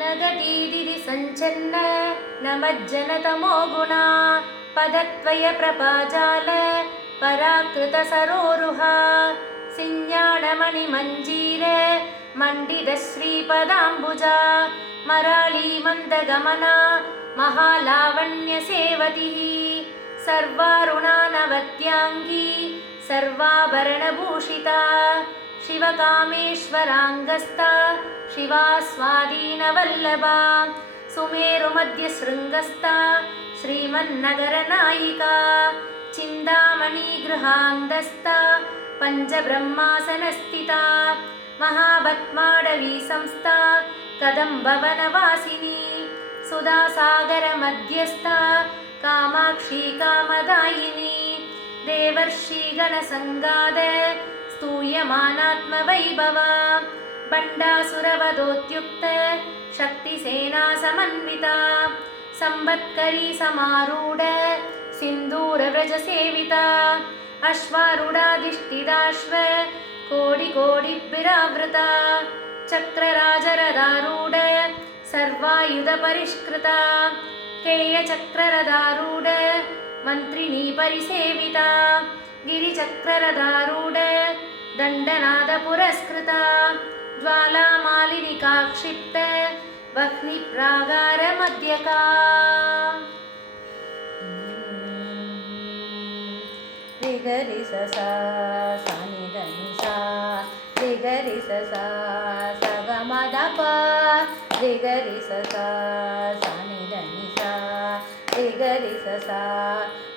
नगदीदिति सञ्चन्न नमज्जनतमो गुणा पदत्वय प्रपाजाल पराकृतसरोरुहा सिञ्जाणमणिमञ्जीर मण्डितश्रीपदाम्बुजा मराळी मन्दगमना महालावण्यसेवतिः सर्वारुणा नवत्याङ्गी सर्वाभरणभूषिता शिवकामेश्वराङ्गस्ता शिवा स्वाधीनवल्लभा सुमेरुमध्यशृङ्गस्था श्रीमन्नगरनायिका चिन्तामणिगृहान्धस्था पञ्चब्रह्मासनस्थिता महापद्माडवी संस्था कदम्बवनवासिनी सुधासागरमध्यस्था कामाक्षी कामदायिनी देवर्षिगणसङ्गाद स्तूयमानात्मवैभवा बण्डासुरवधोद्युक्त शक्तिसेना समन्विता संवत्करी समारूढ सिन्दूरव्रजसेविता अश्वारूढाधिष्ठिताश्व कोटिकोटिभिरावृता चक्रराजरथारूढ सर्वायुधपरिष्कृता केयचक्ररथारूढ मन्त्रिणी परिसेविता गिरिचक्ररथारूढ दण्डनादपुरस्कृता ज्वालामालिनिका क्षिप्त वह्निप्रागारमध्यका ರಿಗರಿ ಸಸ ಸಾನಿ ಧನಿ ಸಾ ರಿಗರಿ ಸಸ ಸಗಮದ ಪ ರಿಗರಿ ಸಸ ಸಾನಿ ಧನಿ ಸಾ ರಿಗರಿ ಸಸ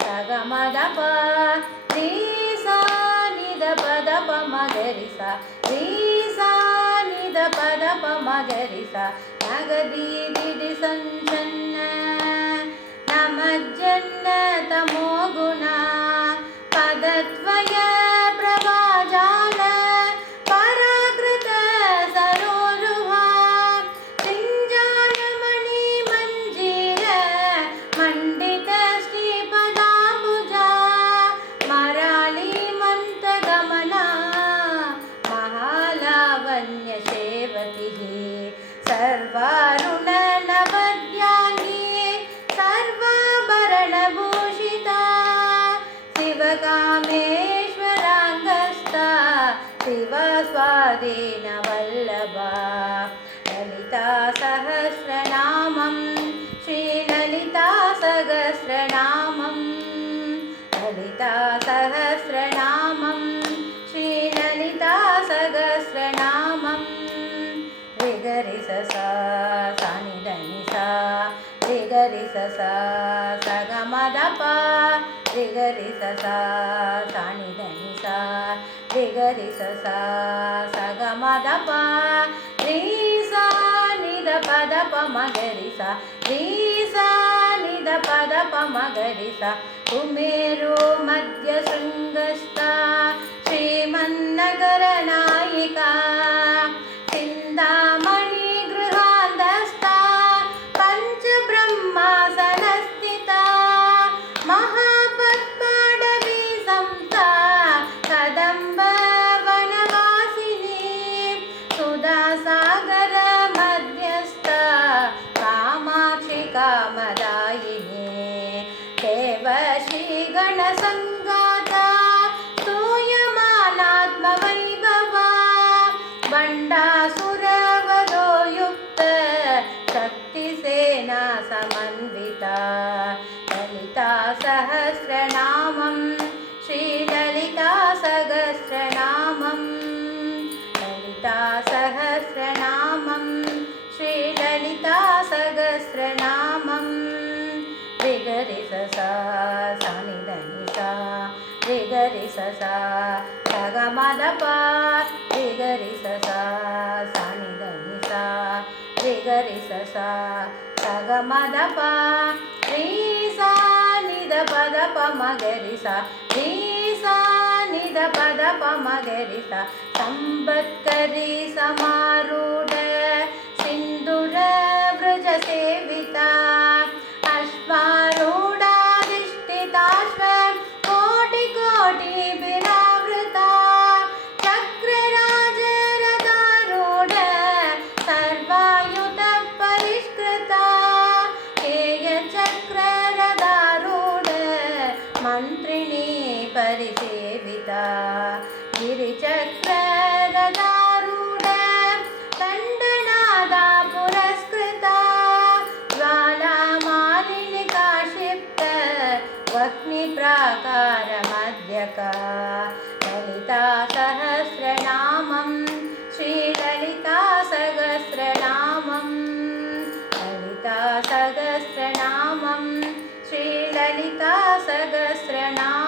ಸಗಮದ ಪ ರೀ ಸಾ ನಿದ ಪದ ಪ ಮಗರಿ ಸಾ ರೀ ಸಾ ನಿದ ಪದ ಪ ಮಗರಿ ಸಾ ನಗದಿ ದಿದಿ ಸಂಚನ್ನ ನಮಜ್ಜನ್ನ ತಮೋ ಗುಣ पदत्वय प्रभाजाल पराकृत सरोरुहा सिञ्जानमणि मञ्जीर मण्डित श्रीपदाम्बुजा मराळी मन्तगमना महालावण्यसेवतिः सर्वारुण नवद्याङ्गी सर्वाभरणभूषिता शिवकामेश्वराङ्गस्था शिवस्वाधीनवल्लभा ललिता सहस्रनामं श्रीललिता सहस्रनामं ललिता सहस्रनामं श्रीललिता सहस्रनामं ರಿಗರಿ ಸಸ ಸಾನಿ ಧನಿ ಸಾ ರಿಗರಿ ಸಸ ಸಗಮದ ಪ ರಿಗರಿ ಸಸ ಸಾನಿ ಧನಿ ಸಾ ರಿಗರಿ ಸಸ ಸಗಮದ ಪ ರೀ ಸಾ ನಿದ ಪದ ಪ ಮಗರಿ ಸಾ ರೀ ಸಾ ನಿದ ಪದ ಪ ಮಗರಿ ಸಾ ಕುಮೇರು ಮಧ್ಯ ಶೃಂಗಸ್ಥ ಶ್ರೀಮನ್ನಗರ ನಾಯಿಕಾ ಚಿಂತಾಮಣಿ ಗೃಹಾಂಧಸ್ಥ ಪಂಚಬ್ರಹ್ಮಾಸನಸ್ಥಿತಾ महापद्माडवी संस्था कदम्ब वनवासिनी सुधासागर मध्यस्थ कामाक्षी कामदायिनी देवश्रीगणसङ्गाता स्तूयमानात्मवैभवा बण्डासुरवधो युक्त शक्तिसेना समन्विता ललिता सहस्रनामं श्रीललिता सहस्रनामं ललिता सहस्रनामं श्रीललिता सहस्रनामं ರಿಗರಿ ಸಸ ಸಾನಿ ಧನಿ ಸಾ ರಿಗರಿ ಸಸ ಸಗಮದ ಪ ರಿಗರಿ ಸಸ ಸಾನಿ ಧನಿ ಸಾ ರಿಗರಿ ಸಸ ಸಗಮದ ಪ ರೀ ಸಾ ನಿದ ಪದ ಪ ಮಗರಿ ಸಾ ರೀ ಸಾ ನಿದ ಪದ ಪ ಮಗರಿ ಸಾ ಸಂವತ್ಕರಿ समारूढ सिन्दूर व्रज सेविता अश्वारूढाधिष्ठिताश्व कोटि कोटि विरावृता चक्रराजरथारूढ सर्वायुध नायका ललिता सहस्रनामं श्रीललिता सहस्रनामं ललिता सहस्रनामं श्रीललिता सहस्रनामम्